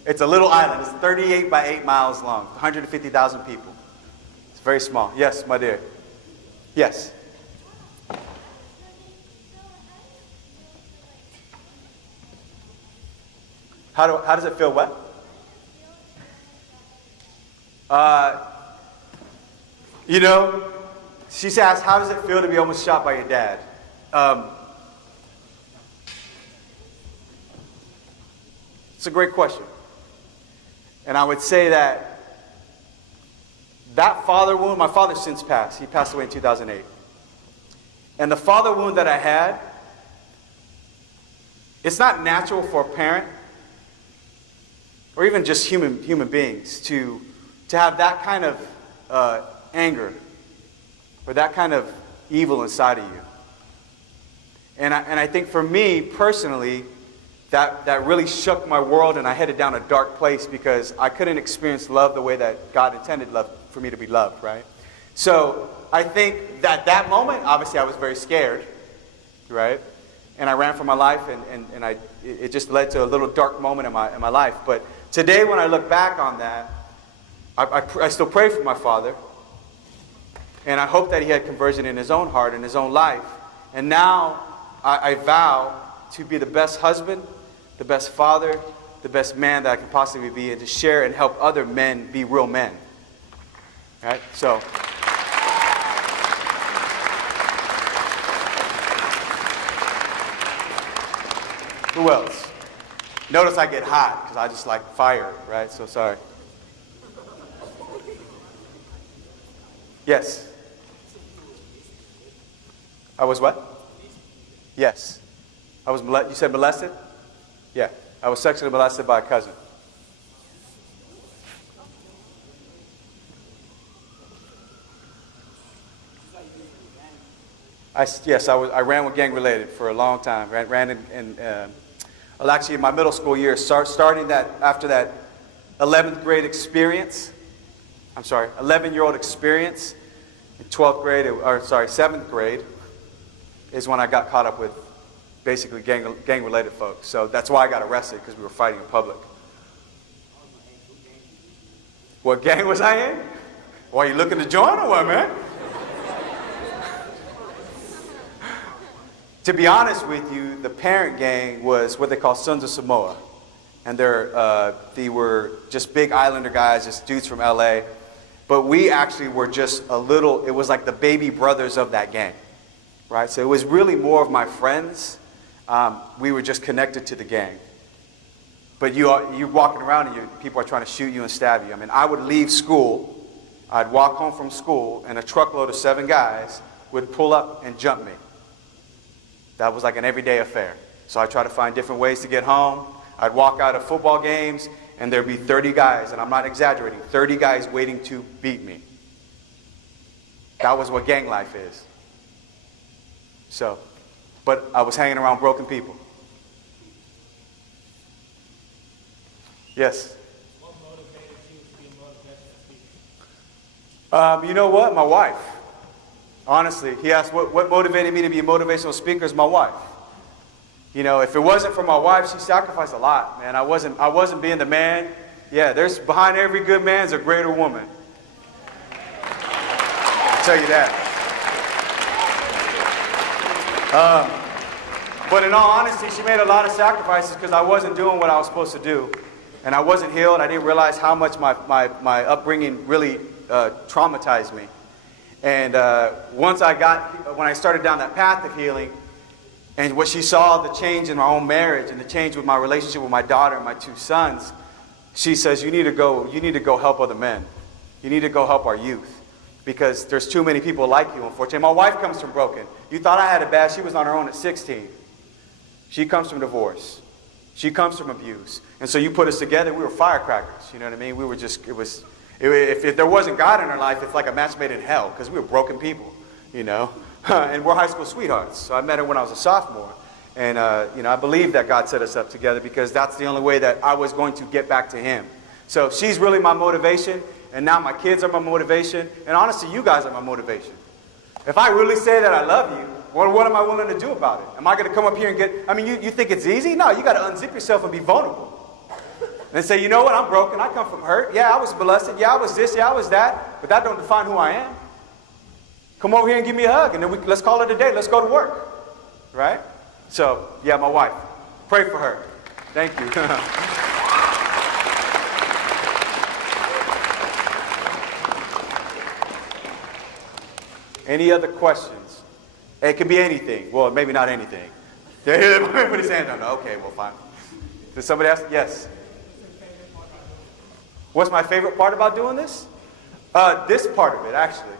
It's a little island. It's 38 by 8 miles long. 150,000 people. It's very small. Yes, my dear. Yes. How does it feel? What? She asked, how does it feel to be almost shot by your dad? It's a great question. And I would say that father wound, my father's since passed. He passed away in 2008. And the father wound that I had, it's not natural for a parent or even just human beings to have that kind of anger or that kind of evil inside of you. And I think for me personally, that really shook my world, and I headed down a dark place because I couldn't experience love the way that God intended love for me to be loved, right? So I think that moment, obviously I was very scared, right? And I ran for my life, and it just led to a little dark moment in my life. But today when I look back on that, I still pray for my father. And I hope that he had conversion in his own heart, in his own life. And now I vow to be the best husband, the best father, the best man that I can possibly be, and to share and help other men be real men. All right? So, who else? Notice I get hot because I just like fire, right? So sorry. Yes. I was what? Yes. I was molested. You said molested? Yeah. I was sexually molested by a cousin. I ran with gang related for a long time. Ran in well, actually in my middle school years, starting that after that 11th grade experience. I'm sorry, 11-year-old experience. In 12th grade, or sorry, 7th grade, is when I got caught up with basically gang-related folks. So that's why I got arrested, because we were fighting in public. What gang was I in? Well, you looking to join or what, man? To be honest with you, the parent gang was what they call Sons of Samoa. And they were just big islander guys, just dudes from LA. But we actually were just it was like the baby brothers of that gang, right? So it was really more of my friends. We were just connected to the gang. But you're walking around and people are trying to shoot you and stab you. I mean, I would leave school, I'd walk home from school, and a truckload of 7 guys would pull up and jump me. That was like an everyday affair. So I tried to find different ways to get home. I'd walk out of football games, and there'd be 30 guys, and I'm not exaggerating, 30 guys waiting to beat me. That was what gang life is. So, but I was hanging around broken people. Yes? What motivated you to be a motivational speaker? You know what? My wife. Honestly, he asked what motivated me to be a motivational speaker is my wife. You know, if it wasn't for my wife, she sacrificed a lot, man. I wasn't being the man. Yeah, there's behind every good man's a greater woman. I'll tell you that. But in all honesty, she made a lot of sacrifices because I wasn't doing what I was supposed to do. And I wasn't healed. I didn't realize how much my upbringing really traumatized me. And when I started down that path of healing, and what she saw, the change in my own marriage and the change with my relationship with my daughter and my 2 sons, she says, you need to go help other men. You need to go help our youth. Because there's too many people like you, unfortunately. My wife comes from broken. You thought I had it bad. She was on her own at 16. She comes from divorce. She comes from abuse. And so you put us together, we were firecrackers. You know what I mean? We were just, if there wasn't God in our life, it's like a match made in hell, because we were broken people, you know? And we're high school sweethearts. So I met her when I was a sophomore. And, I believe that God set us up together because that's the only way that I was going to get back to Him. So she's really my motivation. And now my kids are my motivation. And honestly, you guys are my motivation. If I really say that I love you, well, what am I willing to do about it? Am I going to come up here and you think it's easy? No, you got to unzip yourself and be vulnerable. And say, you know what, I'm broken. I come from hurt. Yeah, I was molested. Yeah, I was this. Yeah, I was that. But that don't define who I am. Come over here and give me a hug, and then let's call it a day. Let's go to work. Right? So, yeah, my wife. Pray for her. Thank you. Any other questions? It could be anything. Well, maybe not anything. Put his hand on. Okay, well, fine. Did somebody ask? Yes. What's my favorite part about doing this? This part of it, actually.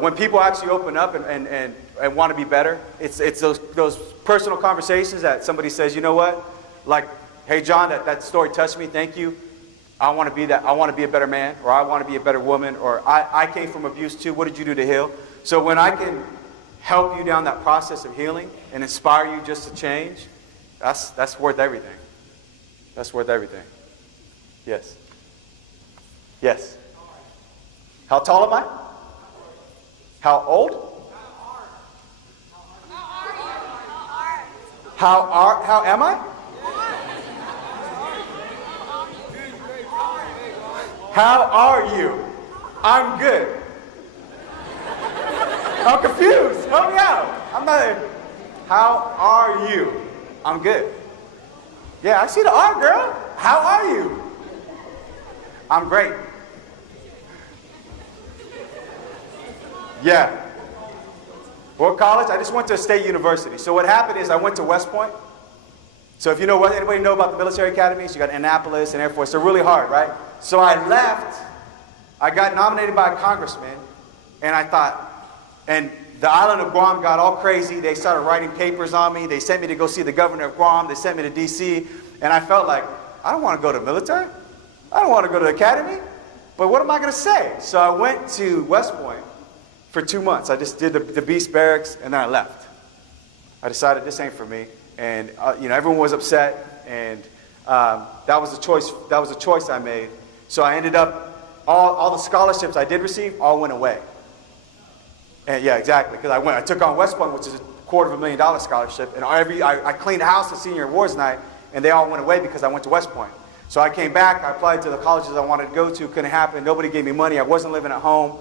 When people actually open up and want to be better, it's those personal conversations that somebody says, you know what? Like, hey, John, that story touched me. Thank you. I want to be that. I want to be a better man, or I want to be a better woman, or I came from abuse too. What did you do to heal? So when I can help you down that process of healing and inspire you just to change, that's worth everything. That's worth everything. Yes. Yes. How tall am I? How old? How am I? How are you? I'm good. I'm confused. Help me out. I'm not. How are you? I'm good. Yeah, I see the R, girl. How are you? I'm great. Yeah. What college? I just went to a state university. So what happened is I went to West Point. So if you know what, anybody know about the military academies? You got Annapolis and Air Force. They're really hard, right? So I left. I got nominated by a congressman, and I thought, and the island of Guam got all crazy. They started writing papers on me. They sent me to go see the governor of Guam. They sent me to D.C., and I felt like, I don't want to go to the military. I don't want to go to the academy. But what am I going to say? So I went to West Point for 2 months. I just did the Beast Barracks, and then I left. I decided this ain't for me. And everyone was upset, and that was a choice. That was a choice I made. So I ended up all the scholarships I did receive all went away. And yeah, exactly. Because I took on West Point, which is a $250,000 scholarship, and I cleaned the house at senior awards night, and they all went away because I went to West Point. So I came back. I applied to the colleges I wanted to go to. Couldn't happen. Nobody gave me money. I wasn't living at home.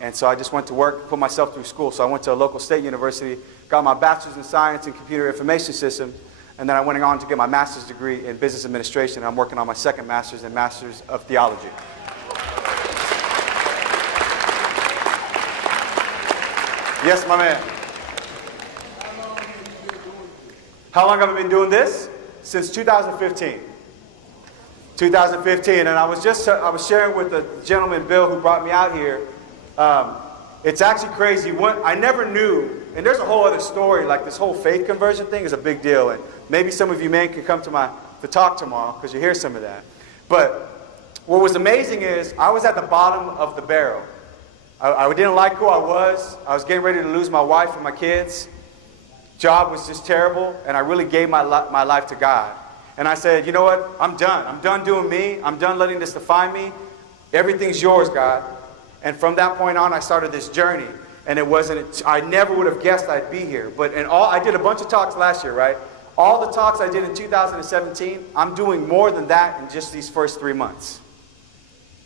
And so I just went to work, put myself through school. So I went to a local state university, got my bachelor's in science and computer information systems, and then I went on to get my master's degree in business administration. I'm working on my second master's and master's of theology. Yes, my man. How long have I been doing this? Since 2015. 2015, and I was sharing with the gentleman, Bill, who brought me out here. It's actually crazy. I never knew, and there's a whole other story, like this whole faith conversion thing is a big deal, and maybe some of you men can come to talk tomorrow, because you hear some of that. But what was amazing is, I was at the bottom of the barrel. I didn't like who I was. I was getting ready to lose my wife and my kids. Job was just terrible, and I really gave my life to God. And I said, you know what? I'm done. I'm done doing me. I'm done letting this define me. Everything's yours, God. And from that point on, I started this journey. And I never would have guessed I'd be here. But I did a bunch of talks last year, right? All the talks I did in 2017, I'm doing more than that in just these first 3 months.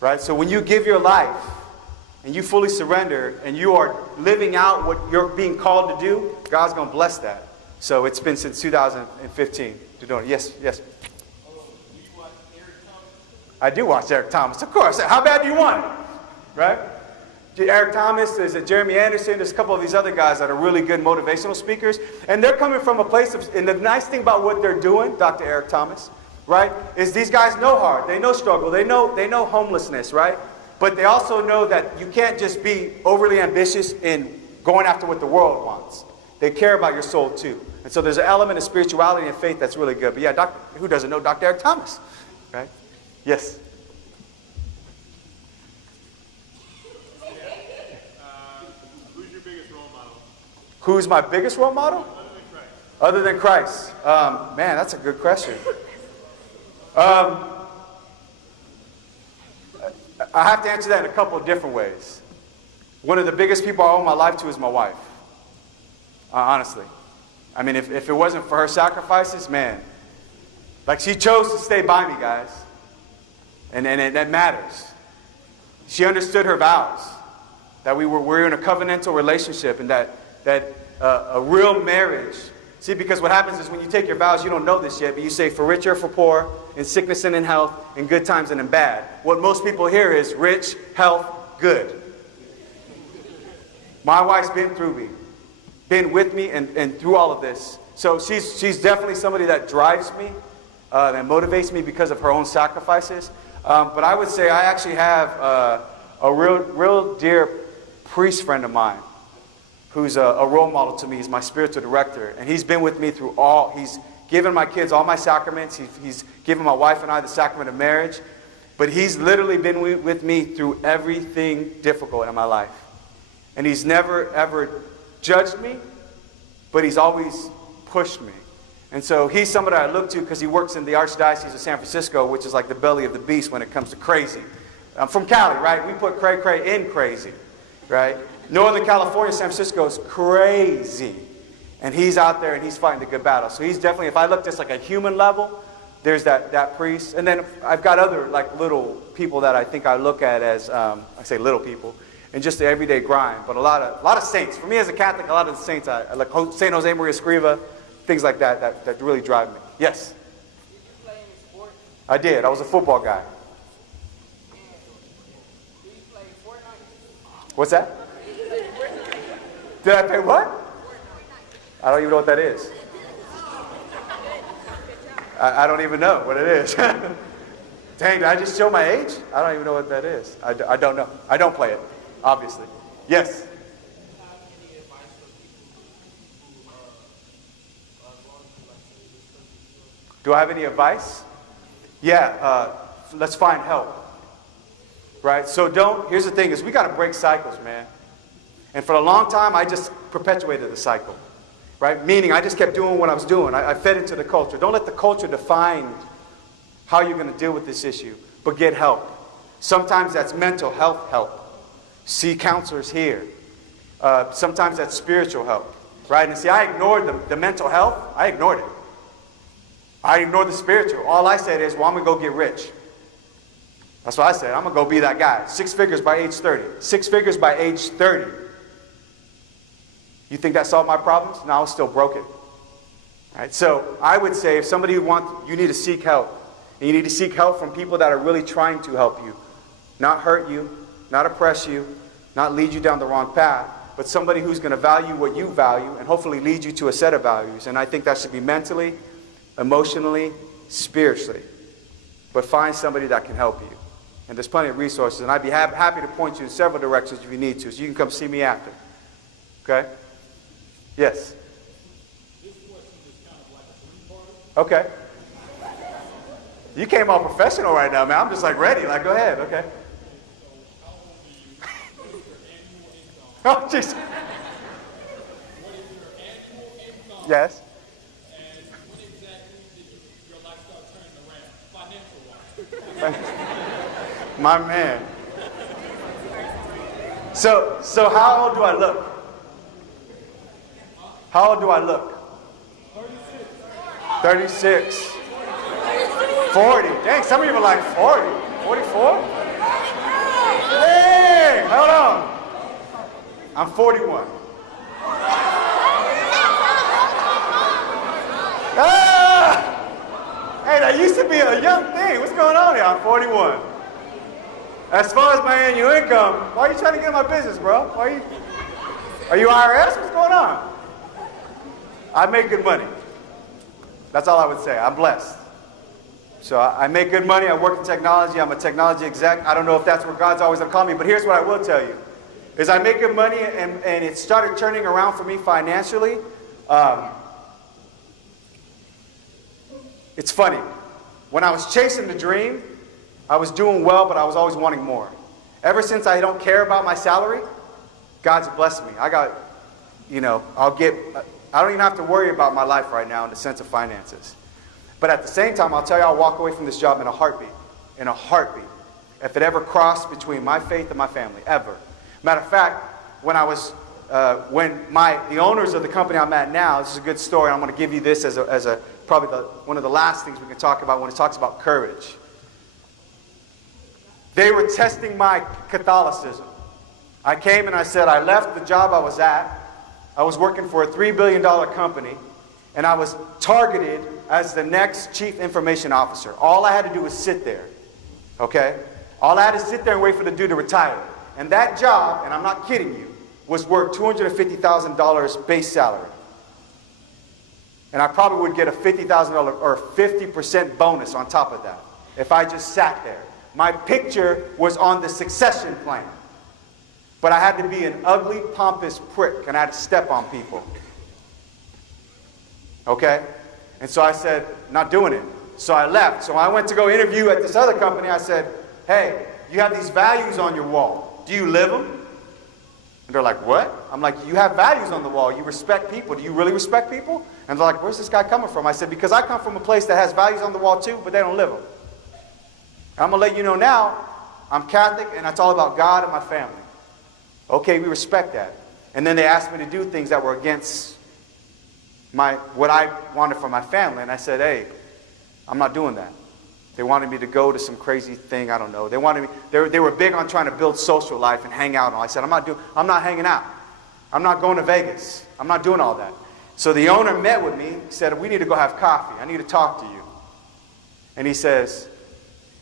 Right? So when you give your life, and you fully surrender, and you are living out what you're being called to do, God's going to bless that. So it's been since 2015 to doing it. Yes, yes. Do you watch Eric Thomas? I do watch Eric Thomas, of course. How bad do you want it? Right? Eric Thomas, there's Jeremy Anderson, there's a couple of these other guys that are really good motivational speakers. And they're coming from a place of, and the nice thing about what they're doing, Dr. Eric Thomas, right, is these guys know hard, they know struggle, they know homelessness, right? But they also know that you can't just be overly ambitious in going after what the world wants. They care about your soul too. And so there's an element of spirituality and faith that's really good. But yeah, who doesn't know Dr. Eric Thomas? Right? Yes? Who's your biggest role model? Who's my biggest role model? Other than Christ. Man, that's a good question. I have to answer that in a couple of different ways. One of the biggest people I owe my life to is my wife. Honestly. I mean, if it wasn't for her sacrifices, man. Like, she chose to stay by me, guys. And that matters. She understood her vows. That we were in a covenantal relationship, and that a real marriage. See, because what happens is when you take your vows, you don't know this yet, but you say for rich or for poor, in sickness and in health, in good times and in bad. What most people hear is rich, health, good. My wife's been through me, been with me, and through all of this. So she's definitely somebody that drives me, that motivates me because of her own sacrifices. But I would say I actually have a real dear priest friend of mine, who's a role model to me. He's my spiritual director. And he's been with me through he's given my kids all my sacraments. He's given my wife and I the sacrament of marriage. But he's literally been with me through everything difficult in my life. And he's never, ever judged me, but he's always pushed me. And so he's somebody I look to because he works in the Archdiocese of San Francisco, which is like the belly of the beast when it comes to crazy. I'm from Cali, right? We put cray-cray in crazy, right? Northern California, San Francisco is crazy. And he's out there and he's fighting the good battle. So he's definitely, if I look just like a human level, there's that priest. And then I've got other like little people that I think I look at as, I say little people, and just the everyday grind. But a lot of saints. For me as a Catholic, a lot of the saints, I like St. Jose Maria Escriva, things like that really drive me. Yes? Do you play any sports? I did. I was a football guy. Do you play Fortnite? What's that? Did I play what? I don't even know what that is. I don't even know what it is. Dang, did I just show my age? I don't even know what that is. I don't know. I don't play it, obviously. Yes? Do I have any advice? Yeah, let's find help. Right? So here's the thing is we got to break cycles, man. And for a long time, I just perpetuated the cycle. Right? Meaning I just kept doing what I was doing. I fed into the culture. Don't let the culture define how you're going to deal with this issue, but get help. Sometimes that's mental health help. See counselors here. Sometimes that's spiritual help. Right? And see, I ignored the mental health. I ignored it. I ignored the spiritual. All I said is, well, I'm going to go get rich. That's what I said. I'm going to go be that guy. 6 figures by age 30. 6 figures by age 30. You think that solved my problems? No, I was still broken. Right? So I would say if somebody you need to seek help. And you need to seek help from people that are really trying to help you. Not hurt you, not oppress you, not lead you down the wrong path, but somebody who's going to value what you value and hopefully lead you to a set of values. And I think that should be mentally, emotionally, spiritually. But find somebody that can help you. And there's plenty of resources. And I'd be happy to point you in several directions if you need to. So you can come see me after. Okay? Yes? This question is kind of like a three-parter. Okay. You came all professional right now, man. I'm just like ready. Like, go ahead. Okay. So how old are you? What is Oh, jeez. your annual income? Yes. And when exactly did your life start turning around, financial-wise? My man. So how old do I look? How old do I look? 36. 40. Dang, some of you are like 40. 44? Hey, hold on. I'm 41. Ah! Hey, that used to be a young thing. What's going on here? I'm 41. As far as my annual income, why are you trying to get in my business, bro? Are you IRS? What's going on? I make good money. That's all I would say. I'm blessed. So I make good money. I work in technology. I'm a technology exec. I don't know if that's where God's always going to call me, but here's what I will tell you. Is I make good money, and it started turning around for me financially. It's funny. When I was chasing the dream, I was doing well, but I was always wanting more. Ever since I don't care about my salary, God's blessed me. I got, I don't even have to worry about my life right now in the sense of finances. But at the same time, I'll tell you, I'll walk away from this job in a heartbeat. In a heartbeat. If it ever crossed between my faith and my family, ever. Matter of fact, when the owners of the company I'm at now, this is a good story. I'm going to give you this as probably one of the last things we can talk about when it talks about courage. They were testing my Catholicism. I came and I said, I left the job I was at. I was working for a $3 billion company, and I was targeted as the next chief information officer. All I had to do was sit there, okay? All I had to sit there and wait for the dude to retire. And that job, and I'm not kidding you, was worth $250,000 base salary. And I probably would get a $50,000 or 50% bonus on top of that if I just sat there. My picture was on the succession plan. But I had to be an ugly, pompous prick, and I had to step on people. Okay? And so I said, not doing it. So I left. So I went to go interview at this other company. I said, hey, you have these values on your wall. Do you live them? And they're like, what? I'm like, you have values on the wall. You respect people. Do you really respect people? And they're like, where's this guy coming from? I said, because I come from a place that has values on the wall too, but they don't live them. And I'm going to let you know now, I'm Catholic, and it's all about God and my family. Okay, we respect that. And then they asked me to do things that were against what I wanted for my family. And I said, hey, I'm not doing that. They wanted me to go to some crazy thing, I don't know. They were big on trying to build social life and hang out. And I said, I'm not hanging out. I'm not going to Vegas. I'm not doing all that. So the owner met with me, said, we need to go have coffee. I need to talk to you. And he says,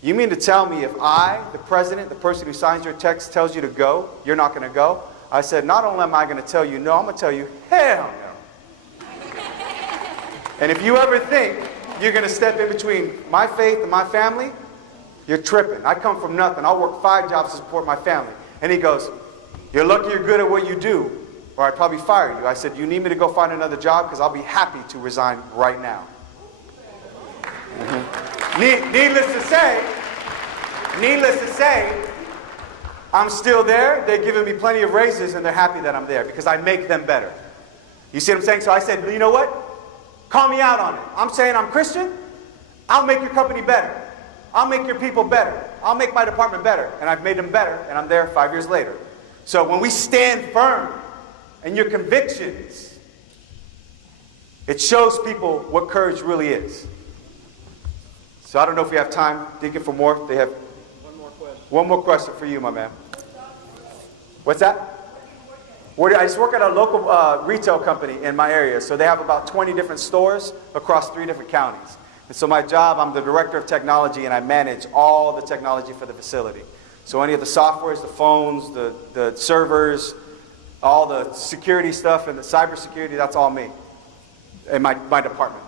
You mean to tell me if I, the president, the person who signs your text, tells you to go, you're not going to go? I said, not only am I going to tell you no, I'm going to tell you, hell no. And if you ever think you're going to step in between my faith and my family, you're tripping. I come from nothing. I'll work 5 jobs to support my family. And he goes, you're lucky you're good at what you do, or I'd probably fire you. I said, you need me to go find another job? Because I'll be happy to resign right now. Needless to say, I'm still there. They're giving me plenty of raises, and they're happy that I'm there because I make them better. You see what I'm saying? So I said, you know what? Call me out on it. I'm saying I'm Christian. I'll make your company better. I'll make your people better. I'll make my department better. And I've made them better, and I'm there 5 years later. So when we stand firm in your convictions, it shows people what courage really is. So I don't know if we have time, Deacon, for more. They have one more question for you, my man. What's that? I just work at a local retail company in my area. So they have about 20 different stores across 3 different counties. And so my job, I'm the director of technology, and I manage all the technology for the facility. So any of the softwares, the phones, the servers, all the security stuff and the cybersecurity, that's all me in my department.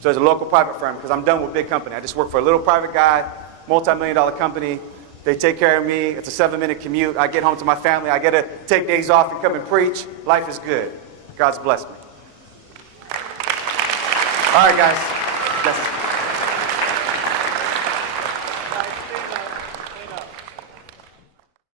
So it's a local private firm because I'm done with big company. I just work for a little private guy, multi-million-dollar company. They take care of me. It's a 7-minute commute. I get home to my family. I get to take days off and come and preach. Life is good. God's blessed me. All right, guys. Yes.